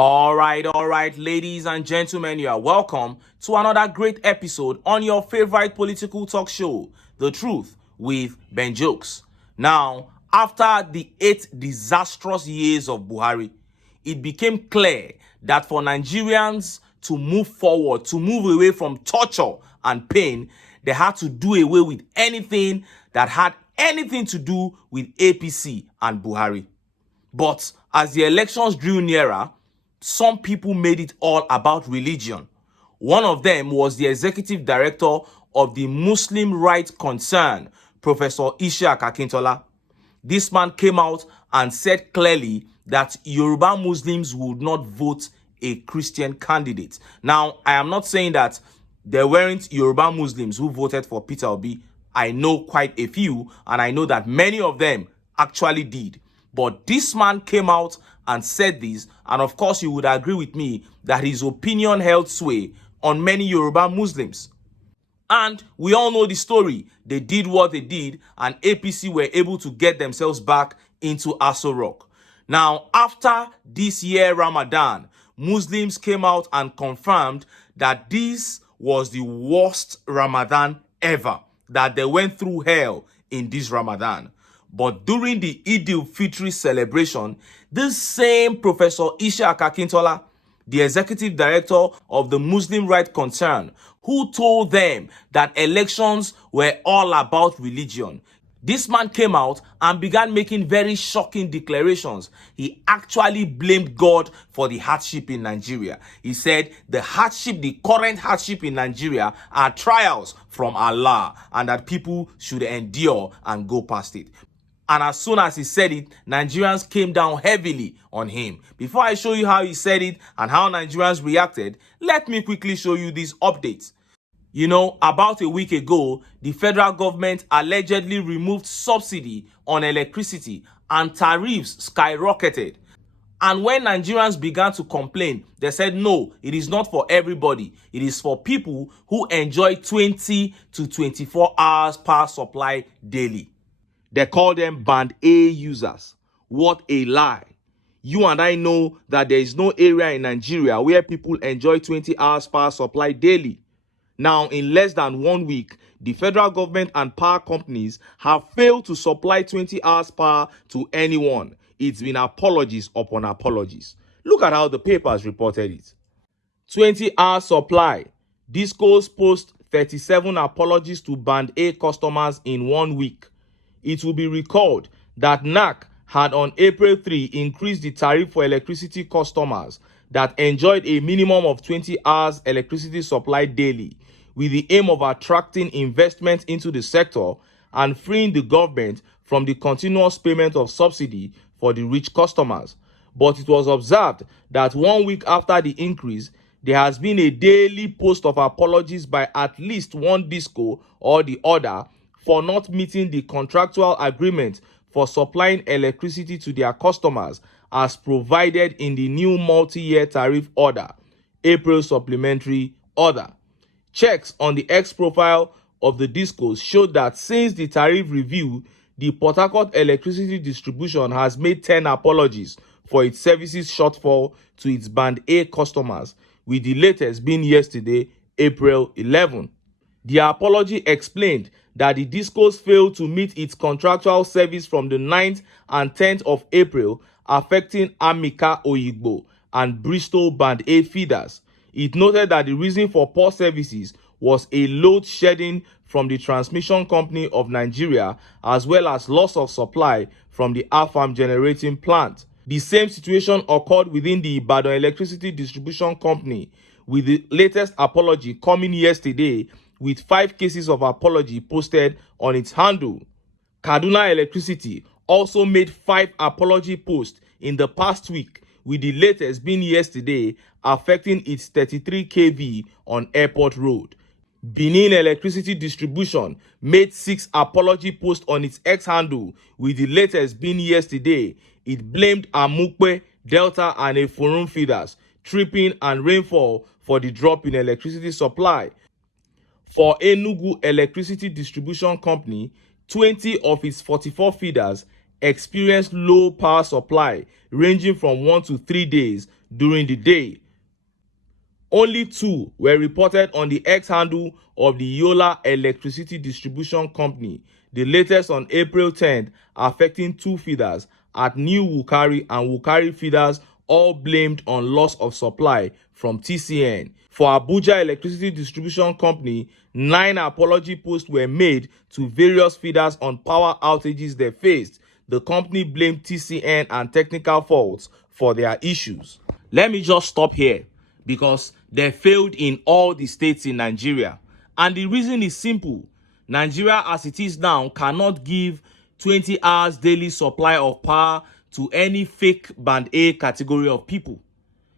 All right, ladies and gentlemen, you are welcome to another great episode on your favorite political talk show, The Truth with Ben Jokes. Now, after the 8 disastrous years of Buhari, it became clear that for Nigerians to move forward, to move away from torture and pain, they had to do away with anything that had anything to do with APC and Buhari. But as the elections drew nearer, some people made it all about religion. One of them was the executive director of the Muslim Rights Concern, Professor Isiaq Akintola. This man came out and said clearly that Yoruba Muslims would not vote a Christian candidate. Now, I am not saying that there weren't Yoruba Muslims who voted for Peter Obi. I know quite a few, and I know that many of them actually did. But this man came out and said this, and of course you would agree with me that his opinion held sway on many Yoruba Muslims. And we all know the story. They did what they did, and APC were able to get themselves back into Aso Rock. Now, after this year Ramadan, Muslims came out and confirmed that this was the worst Ramadan ever, that they went through hell in this Ramadan. But during the Eid al-Fitr celebration, this same Professor Isiaq Akintola, the executive director of the Muslim Rights Concern, who told them that elections were all about religion, this man came out and began making very shocking declarations. He actually blamed God for the hardship in Nigeria. He said the current hardship in Nigeria are trials from Allah, and that people should endure and go past it. And as soon as he said it, Nigerians came down heavily on him. Before I show you how he said it and how Nigerians reacted, let me quickly show you these updates. You know, about a week ago, the federal government allegedly removed subsidy on electricity and tariffs skyrocketed. And when Nigerians began to complain, they said, no, it is not for everybody. It is for people who enjoy 20 to 24 hours power supply daily. They call them Band A users. What a lie. You and I know that there is no area in Nigeria where people enjoy 20 hours power supply daily. Now, in less than 1 week, the federal government and power companies have failed to supply 20 hours power to anyone. It's been apologies upon apologies. Look at how the papers reported it. 20 hours supply. Discos post 37 apologies to Band A customers in 1 week. It will be recalled that NAC had on April 3 increased the tariff for electricity customers that enjoyed a minimum of 20 hours electricity supply daily, with the aim of attracting investment into the sector and freeing the government from the continuous payment of subsidy for the rich customers. But it was observed that 1 week after the increase, there has been a daily post of apologies by at least one disco or the other for not meeting the contractual agreement for supplying electricity to their customers as provided in the new multi-year tariff order, April Supplementary Order. Checks on the X profile of the discos showed that since the tariff review, the Port Harcourt Electricity Distribution has made 10 apologies for its services shortfall to its Band A customers, with the latest being yesterday, April 11. The apology explained that the discos failed to meet its contractual service from the 9th and 10th of April, affecting Amika Oyigbo and Bristol Band A feeders. It noted that the reason for poor services was a load shedding from the Transmission Company of Nigeria, as well as loss of supply from the Afam generating plant. The same situation occurred within the Ibadan Electricity Distribution Company, with the latest apology coming yesterday, with 5 cases of apology posted on its handle. Kaduna Electricity also made 5 apology posts in the past week, with the latest being yesterday, affecting its 33 kV on Airport Road. Benin Electricity Distribution made 6 apology posts on its X handle, with the latest being yesterday. It blamed Amukpe, Delta and Eforum feeders, tripping and rainfall for the drop in electricity supply. For Enugu Electricity Distribution Company, 20 of its 44 feeders experienced low power supply ranging from 1 to 3 days during the day. Only 2 were reported on the X handle of the Yola Electricity Distribution Company, the latest on April 10th, affecting 2 feeders at New Wukari and Wukari feeders, all blamed on loss of supply from TCN. For Abuja Electricity Distribution Company, 9 apology posts were made to various feeders on power outages they faced. The company blamed TCN and technical faults for their issues. Let me just stop here, because they failed in all the states in Nigeria. And the reason is simple. Nigeria as it is now cannot give 20 hours daily supply of power to any fake band A category of people.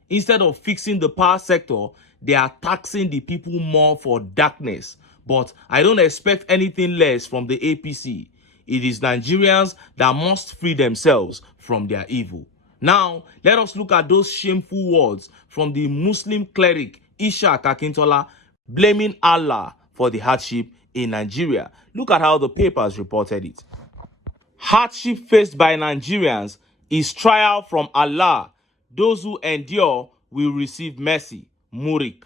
Instead of fixing the power sector, they are taxing the people more for darkness. But I don't expect anything less from the APC. It is Nigerians that must free themselves from their evil. Now, let us look at those shameful words from the Muslim cleric Ishaq Akintola blaming Allah for the hardship in Nigeria. Look at how the papers reported it. Hardship faced by Nigerians is trial from Allah. Those who endure will receive mercy. Murik.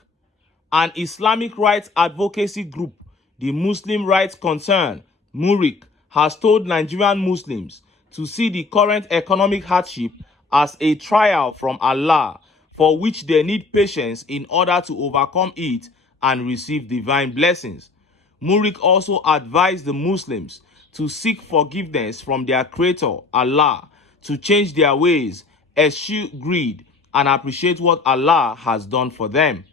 An Islamic rights advocacy group, the Muslim Rights Concern, Murik, has told Nigerian Muslims to see the current economic hardship as a trial from Allah, for which they need patience in order to overcome it and receive divine blessings. Murik also advised the Muslims to seek forgiveness from their creator, Allah, to change their ways, eschew greed, and appreciate what Allah has done for them.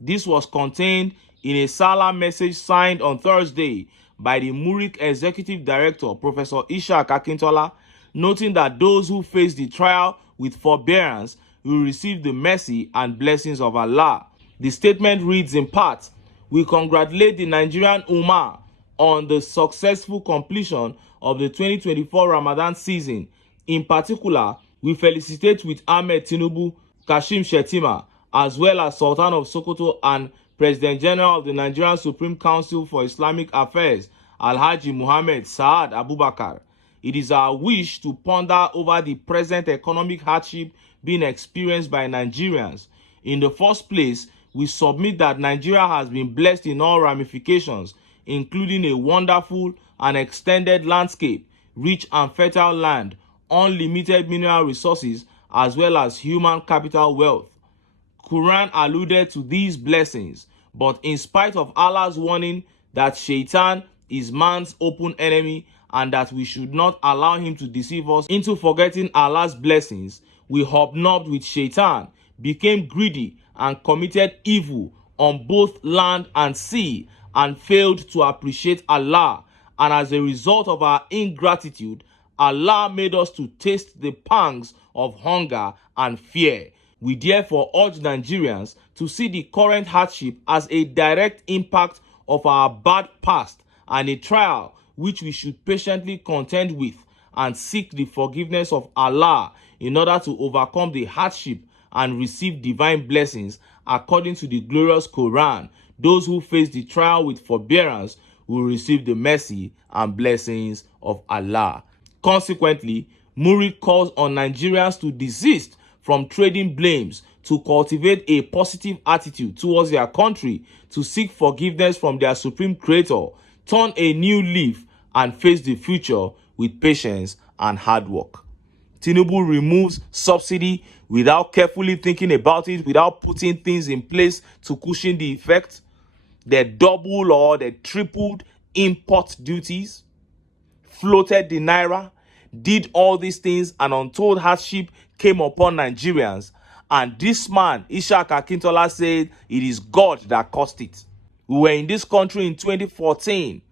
This was contained in a Salah message signed on Thursday by the Murik Executive Director, Professor Ishaq Akintola, noting that those who face the trial with forbearance will receive the mercy and blessings of Allah. The statement reads in part, "We congratulate the Nigerian Ummah on the successful completion of the 2024 Ramadan season. In particular, we felicitate with Ahmed TINUBU, Kashim Shettima, as well as Sultan of Sokoto and President General of the Nigerian Supreme Council for Islamic Affairs, Alhaji Muhammad Saad Abubakar. It is our wish to ponder over the present economic hardship being experienced by Nigerians. In the first place, we submit that Nigeria has been blessed in all ramifications, including a wonderful and extended landscape, rich and fertile land, unlimited mineral resources, as well as human capital wealth. Quran alluded to these blessings, but in spite of Allah's warning that Shaitan is man's open enemy and that we should not allow him to deceive us into forgetting Allah's blessings, we hobnobbed with Shaitan, became greedy, and committed evil on both land and sea, and failed to appreciate Allah. And as a result of our ingratitude, Allah made us to taste the pangs of hunger and fear. We therefore urge Nigerians to see the current hardship as a direct impact of our bad past and a trial which we should patiently contend with and seek the forgiveness of Allah in order to overcome the hardship and receive divine blessings according to the glorious Quran. Those who face the trial with forbearance will receive the mercy and blessings of Allah." Consequently, Murik calls on Nigerians to desist from trading blames, to cultivate a positive attitude towards their country, to seek forgiveness from their supreme creator, turn a new leaf, and face the future with patience and hard work. TINUBU removes subsidy without carefully thinking about it, without putting things in place to cushion the effect. They doubled or they tripled import duties, floated the naira, did all these things, and untold hardship came upon Nigerians. And this man, Ishaq Akintola, said it is God that caused it. We were in this country in 2014.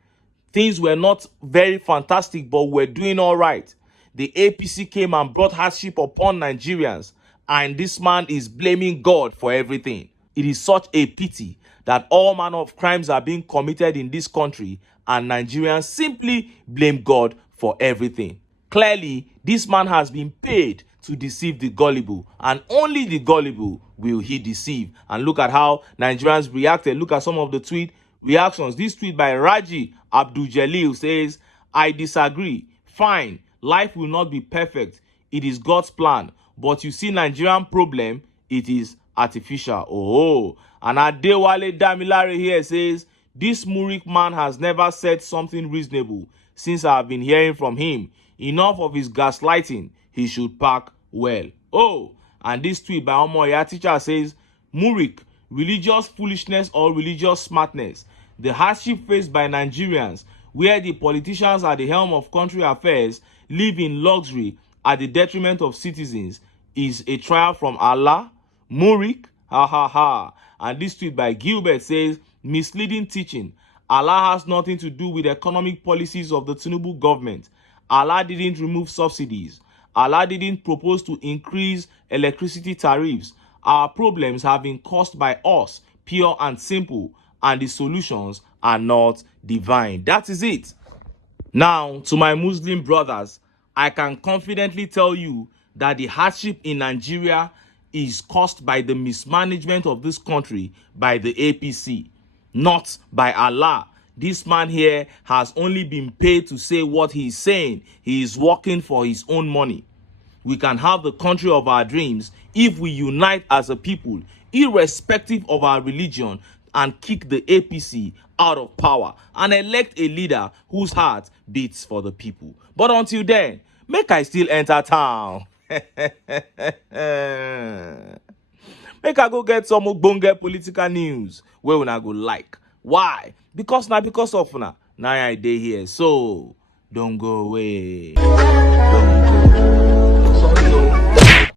Things were not very fantastic, but we're doing all right. The APC came and brought hardship upon Nigerians, and this man is blaming God for everything. It is such a pity that all manner of crimes are being committed in this country, and Nigerians simply blame God for everything. Clearly, this man has been paid to deceive the gullible, and only the gullible will he deceive. And look at how Nigerians reacted. Look at some of the tweet reactions. This tweet by Raji Abdul Jalil says, "I disagree. Fine. life will not be perfect. It is God's plan. But you see Nigerian problem, it is artificial. Oh, and Adewale Damilare here says, this Murik man has never said something reasonable since I have been hearing from him. Enough of his gaslighting. He should pack well. Oh, and this tweet by Omoya teacher says, Murik, religious foolishness or religious smartness. The hardship faced by Nigerians, where the politicians at the helm of country affairs live in luxury at the detriment of citizens, is a trial from Allah. Murik, ha ha ha. And this tweet by Gilbert says, misleading teaching. Allah has nothing to do with economic policies of the TINUBU government. Allah didn't remove subsidies. Allah didn't propose to increase electricity tariffs. Our problems have been caused by us, pure and simple, and the solutions are not divine. That is it. Now, to my Muslim brothers, I can confidently tell you that the hardship in Nigeria is caused by the mismanagement of this country by the APC, not by Allah. This man here has only been paid to say what he is saying. He is working for his own money. We can have the country of our dreams if we unite as a people, irrespective of our religion, and kick the APC out of power and elect a leader whose heart beats for the people. But until then, make I still enter town. Make I go get some ogbonge political news where una go like. Why? Because of una. Now I dey here. So don't go away. Don't go. Sorry,